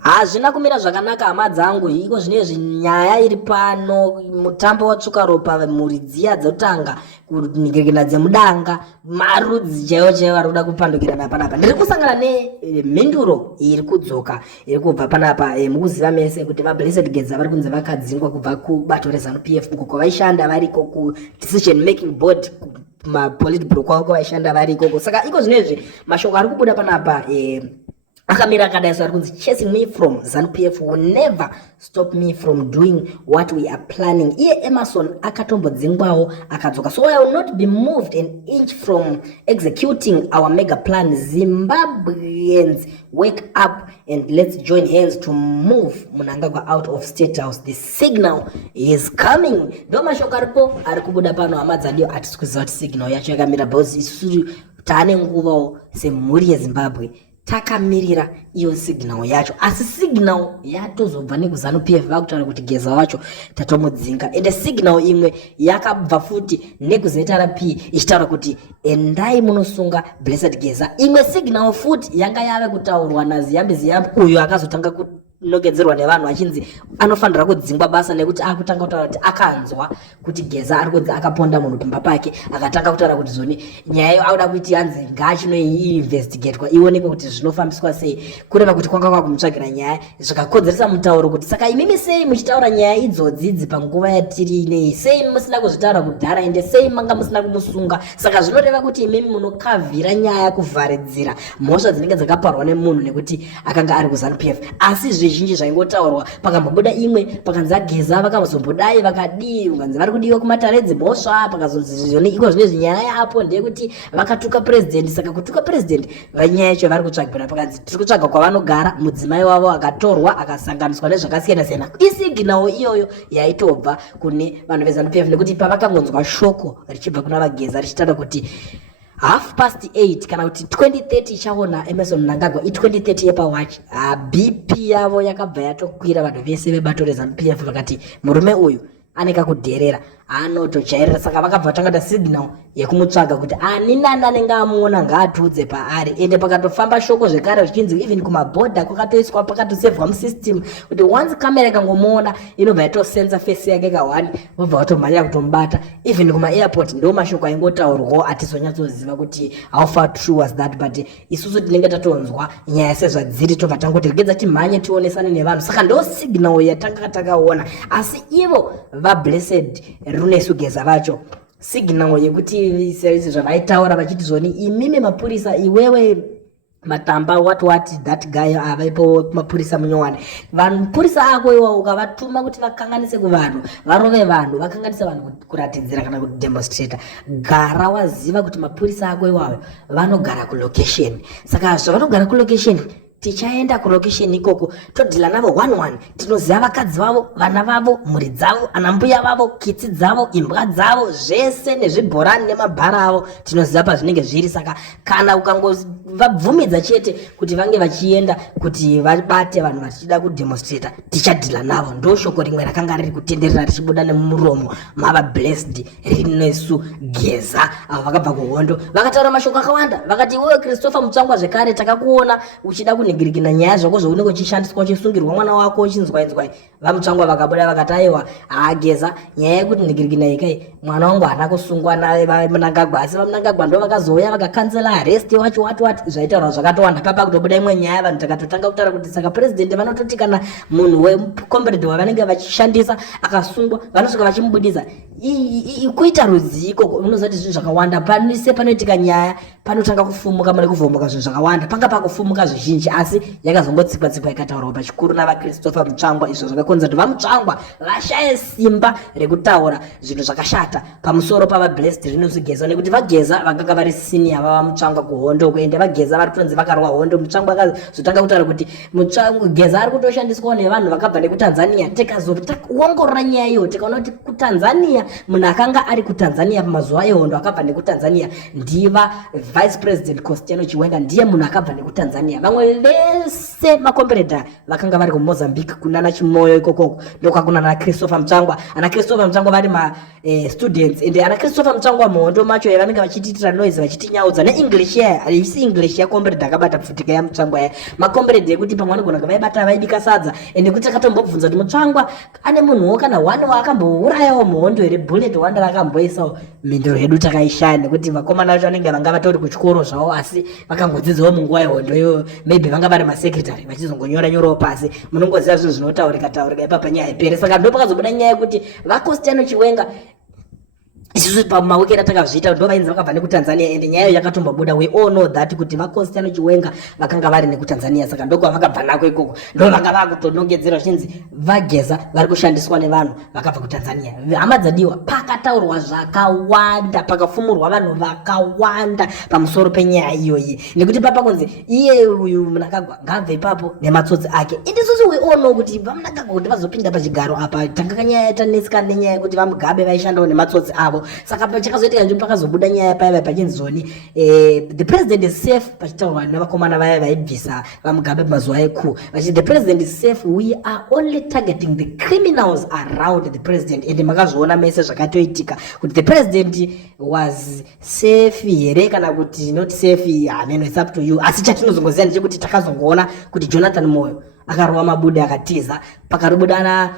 Hazvina kumira zvakanaka hama dzangu, iko zvinezvi nyaya iri pano, mutambo watsvuka ropa, mhuri dziya dzotanga kunhingirikana dzemudanga, marudzi chaiwo chaiwo ari kuda kupandukirana panapa. Ndiri kusangana nemhinduro iri kudzoka iri kubva panapa mukuziva mese kuti vaBlessed Gedza vari kunzi vakadzingwa kubva kubato reZANU-PF uko kwavaishanda variko kudecision making board mapolitburo kwavo kwavaishanda vari ikoko. Saka iko zvinezvi mashoko ari kubuda panapa akamira akadai so ari kunzi chasing me from ZANU-PF will never stop me from doing what we are planning. Iye Emerson akatombodzingwawo akadzoka. So I will not be moved an inch from executing our mega plan. Zimbabweans, wake up and let's join hands to move Mnangagwa out of State House. The signal is coming. Ndo mashoko aripo ari kubuda pano hamadza ndio atikuziva kuti signal yacho yakamira bhozi isusu taane nguvawo semhuri yeZimbabwe takamirira iyo signal yacho, asi signal yatozobva nekuZANU-PF vakutaura kuti Geza wacho tatomudzinga, ende signal imwe yakabva futi nekuZRP ichitaura kuti endai munosunga Blessed Geza. Imwe signal futi yanga yave kutaurwa naZiyambi uyo akazotanga nogedzerwa nevanhu achinzi anofanira kudzingwa basa nekuti akutanga kutaura kuti akanzwa kuti Geza ari kunzi akaponda munhu pamba pake, akatanga kutaura kuti zvoni nyaya iyo auda kuti hanzi ngachinoinvestigatewa ionekwe kuti zvinofambiswa sei, kureva kuti kwanga kwakumutsvagira nyaya zvikakodzeresa mutauro kuti saka imimi sei muchitaura nyaya idzodzi panguva yatiri inei, sei musina kuzvitaura kudhara, ende sei manga musina kumusunga. Saka zvinoreva kuti imimi munokavhira nyaya kuvharidzira mhosva dzinenge dzakaparwa nemunhu nekuti akanga ari kuZANU-PF. Asi zvizhinji zvaingotaurwa pakambobuda imwe pakanzi aGeza vakazombodai vakadii, ukanzi vari kudiwa kumataredzi mhosva, pakazonzi iko zvinezvi nyaya yapo ndeyekuti vakatuka president. Saka kutuka president vanyaya yacho vari kutsvagira, pakanzi tiri kutsvaga kwavanogara, mudzimai wavo akatorwa akasanganiswa nezvakasiyana siyana. Isignal iyoyo yaitobva kune vanhu veZANU-PF nekuti pavakangonzwa shoko richibva kuna vaGeza richitaura kuti 8:30 kana kuti 2030 chaona Emerson Mnangagwa i2030 yepawachi. BP yavo yakabva yatokwira vanhu vese vebato reZANU-PF vakati murume uyu aneka kudherera anotochairira. Saka vakabva vatanga signal yekumutsvaga kuti ani nani anenge amuona ngaatudze paari, ende pakatofamba shoko zvekare zvichinzi even kumabhodha kwakatoiswa pakatosevhwa musystem kuti once kamera ikangomuona inobva yatosenza face yake ka1 vobva vatomhanya kutomubata. Even kuma-airport ndo mashoko aingotaurwawo atizonyatsoziva kuti how far true was that, but isusu tinenge tatonzwa nyaya sezvadziri tobva tangoti regedza timhanye tionesane nevanhu. Saka ndo signal yatanga takaona, asi ivo vaBlessed Runesu Geza vacho signal yekuti zvavaitaura vachiti zvoni imimi mapurisa iwewe matamba what that guy avaipo mapurisa munyowani vanhu mapurisa ako iwawo ukavatuma kuti vakanganise kuvanhu varove vanhu vakanganise vanhu kuratidzira kana kudemonstrata, gara waziva kuti mapurisa ako iwawo vanogara kulocation. Saka zvavanogara kulocation tichaenda kulocation ikoko todhila navo 1-1, tinoziva vakadzi vavo, vana vavo, mhuri dzavo, anambuya vavo, kitsi dzavo, imbwa dzavo, zvese nezvibhorani nemabhara avo tinoziva pazvinenge zviri. Saka kana ukangovabvumidza chete kuti vange vachienda kuti vabate vanhu vachida kudemonstrata tichadhila navo. Ndo shoko rimwe rakanga riri kutenderera richibuda nemuromo mavaBlessed Runesu Geza avo vakabva kuhondo vakataura mashoko akawanda vakati wewe Christopher Mutsvangwa zvekare takakuona uchida kunhingirikina nyaya zvako zvaunenge uchishandiswa uchisungirwa mwana wako uchinzwainzwai. vaMutsvangwa vakabuda vakati aiwa Geza nyaya yekuti nhingirikina ikai mwana wangu haana kusungwa naMnangagwa, asi vaMnangagwa ndo vakazouya vakakanzela arrest wacho wati zvaitaurwa zvakatowanda. Papa kutobuda imwe nyaya vanhu takatotanga kutaura kuti saka president vanototi kana munhu wecomrade wavanenge vachishandisa akasungwa vanosvika vachimubudisa kuita rudzi ikoko. Unoziva kuti zvinhu zvakawanda panise panoitika nyaya panotanga kufumuka mune kuvhomoka zvinhu zvakawanda, panga pakufumuka zvizhinji, asi yakazongotsikwa ikataurwa pachikuru navaChristopher Mutsvangwa. Izvo zvakakonza kuti vaMutsvangwa vashaye simba rekutaura zvinhu zvakashata pamusoro pavaBlessed Runesu Geza, nekuti vaGeza vakanga vari senior vavaMutsvangwa kuhondo kuende vaGeza vari kutonzi vakarwa hondo. Mutsvangwa akazotanga kutaura kuti Geza ari kutoshandiswa nevanhu vakabva nekuTanzania. Tikazoongorora nyaya iyo tikaona kuti kuTanzania munhu akanga ari kuTanzania pamazuva ehondo akabva nekuTanzania ndiva Vice President Constantino Chiwenga, ndiye munhu akabva nekuTanzania. Vamwe vese makombereda vakanga vari kuMozambique kunana Chimoyo ikokoko ndokakuna na Christopher Mchangwa. Ana Christopher Mchangwa vari students ende ana Christopher Mchangwa muhondo macho vanenge vachitiitira noise vachitinyaudza neEnglish isi English yakombereda akabata pfutika ya Mchangwa makombereda ekuti pamwe vanogona vaibata vaibika sadza ende kuti akatombobvunza kuti Mchangwa ane munhuwo kana wani wakambourayawo muhondo here bullet wanda rakamboisawo mindiro yedu takaishaya nekuti vakomana vacho vanenge vanga vatori kuchikoro zvavo asi vakangodzidzawo munguva yehondo maybe vanga vari masecretary vachizongonyora nyorawo pasi munongoziva zvinhu zvinotaurika ipapa nyaya ipere. Saka ndo pakazobuda nyaya yekuti vaCostiano Chiwenga isusu pamawekera takazviita ndo vainzi vakabva nekuTanzania ende nyaya yakatombobuda. We all know that kuti vaCostiano Chiwenga vakanga vari nekuTanzania. Saka ndoko vakabva nako ikoko ndo vanga vakutonongedzera zvichinzi vageza vari kushandiswa nevanhu vakabva kuTanzania. Hama dzadiwa pakataurwa zvakawanda pakafumurwa vanhu vakawanda pamusoro penyaya iyoyi nekuti papakunzi iye uyu Mnangagwa ngabve ipapo nematsotsi ake ende isusu we all know kuti vaMnangagwa kuti vazopinda pachigaro apa tanga kanyaya yatanetsika nenyaya yekuti vaMugabe vaishandawo nematsotsi avo. Saka pachakazoitika nzvimbo pakazobuda nyaya paya pachinzi zoni the president is safe pachitaurwa navakomana vaya vaibvisa vaMugabe mazuva ekuu vachiti the president is safe, we are only targeting the criminals around the president. Ende makazoona mese zvakatoitika kuti the president was safe here kana kuti not safe. It's up to you. Asi chatinozongoziva ndechekuti takazongoona kuti Jonathan Moyo akarowa mabude akatiza pakarobuda ana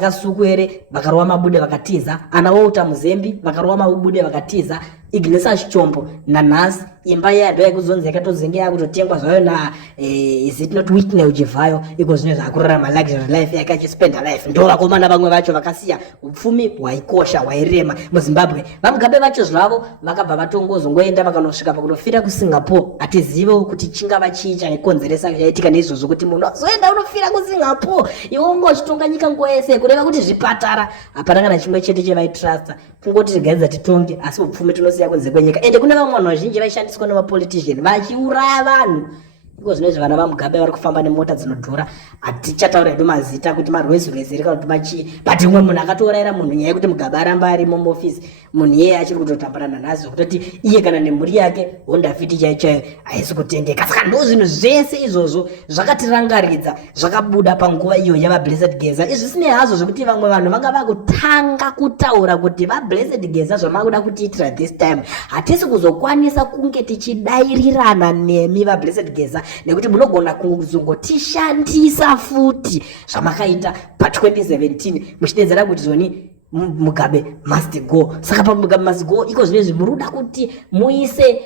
Kasuku here vakarowa mabude vakatiza ana Wouter Muzembi vakarowa mabude vakatiza Ignatius Chombo nanhasi imba yado yakuzonzi yakatozenge yakutotengwa zvayo na is it not Whitney Uchivayo iko zvino zvakurarama luxury life yakachispenda life ndo vakomana vamwe vacho vakasiya upfumi hwaikosha hwairema muZimbabwe. vaMugabe vacho zvavo vakabva vatongozongoenda vakanosvika pakunofira kuSingapore. Hatizivo kuti chingava chii chaikonzeresa chaitika neizvozvo kuti munhu azoenda unofira kuSingapore iwe ungochitonga nyika nguva yese kureva kuti zvipatara hapana kana chimwe chete chevaitrasta kungoti tigaidza titonge asi upfumi tunosiya kunze kwenyika. Ende kune vamwe vanhu vazhinji vaishandiswa nemapolitician vachiuraya vanhu iko zvinezvi vana vaMugabe vari kufamba nemota dzinodhura. Hatichataura hedu mazita kuti marwezi kana kuti machii but umwe munhu akatourayira munhu nyaya yekuti Mugabe aramba arimo muofisi munhu iyeye achiri kutotambirana nazo kutoti iye kana nemhuri yake Honda Fit chaiyo haisi kutendeka. Saka ndo zvinhu zvese izvozvo zvakatirangaridza zvakabuda panguva iyo yavaBlessed Geza. Izvi zvisinei hazvo zvekuti vamwe vanhu vanga vakutanga kutaura kuti vaBlessed Geza zvamakuda kutiitira this time hatisi kuzokwanisa kunge tichidairirana nemi vaBlessed Geza nekuti munogona kuzongotishandisa futi zvamakaita pa2017 muchidedzera kuti zoni Mugabe must go. Saka paMugabe must go iko zvinezvi muruda kuti muise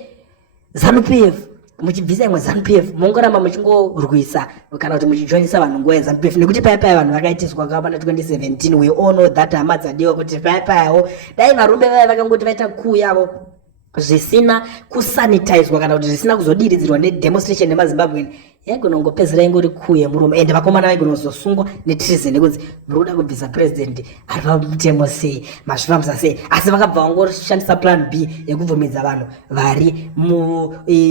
ZANU-PF muchibvisa imwe ZANU-PF mongoramba muchingorwisa kana kuti muchijoinisa vanhu nguva yeZANU-PF nekuti paya vanhu vakaitiswa kapa na2017. We all know that hama dzadiwa kuti payawo dai varume vaya vakangoti vaita kuu yavo zvisina kusanitizwa kana kuti zvisina kuzodiridzirwa nedemonstration nemaZimbabwean yaigonongopedzera ingori kuu yemurume ende vakomana vaigonozosungwa netreason nekunzi muruda kubvisa president ari pamutemo sei mazvifambisa sei. Asi vakabva vangoshandisa plan B yekubvumidza vanhu vari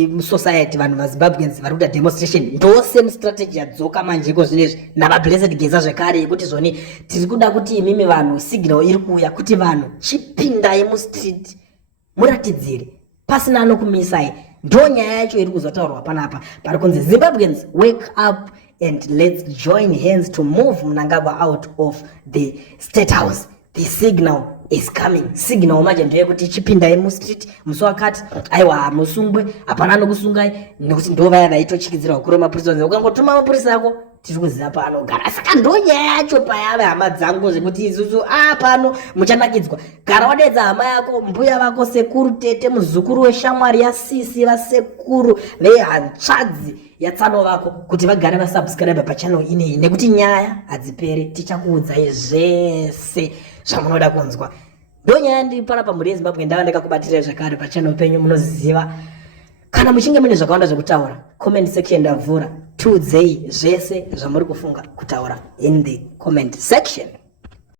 musociety vanhu vaZimbabweans vari kuita demonstration. Ndo same strategy yadzoka manje iko zvinezvi navaBlessed Geza zvekare yekuti zoni tiri kuda kuti imimi vanhu signal iri kuuya kuti vanhu chipindai mustreet muratidzire pasina anokumisai. Ndo nyaya yacho iri kuzotaurwa panapa pari kunzi Zimbabweans wake up and let's join hands to move Mnangagwa out of the State House. The signal is coming. Signal manje ndeyekuti chipindai mustreet musi wakati aiwa musungwe hapana anokusungai nekuti ndo vaya vaitochikidzira vakuru vemapurisa ukangotuma mapurisa ako tiri kuziva paanogara. Saka ndo nyaya yacho payave hama dzangu zvekuti isusu pano muchanakidzwa. Gara wadedza hama yako mbuya vako sekuru tete muzukuru weshamwari yasisi vasekuru vehantsvadzi yatsano vako kuti vagare vasubscribe pachannel ineyi nekuti nyaya hadziperi. Tichakuudzai zvese zvamunoda kunzwa. Ndo nyaya ndiri panapa muri yeZimbabwe ndava ndakakubatirira zvakare pachannel penyu munoziva. Kana muchinge mune zvakawanda zvokutaura comment section ndavhura tiudzei zvese zvamuri kufunga kutaura in the comment section.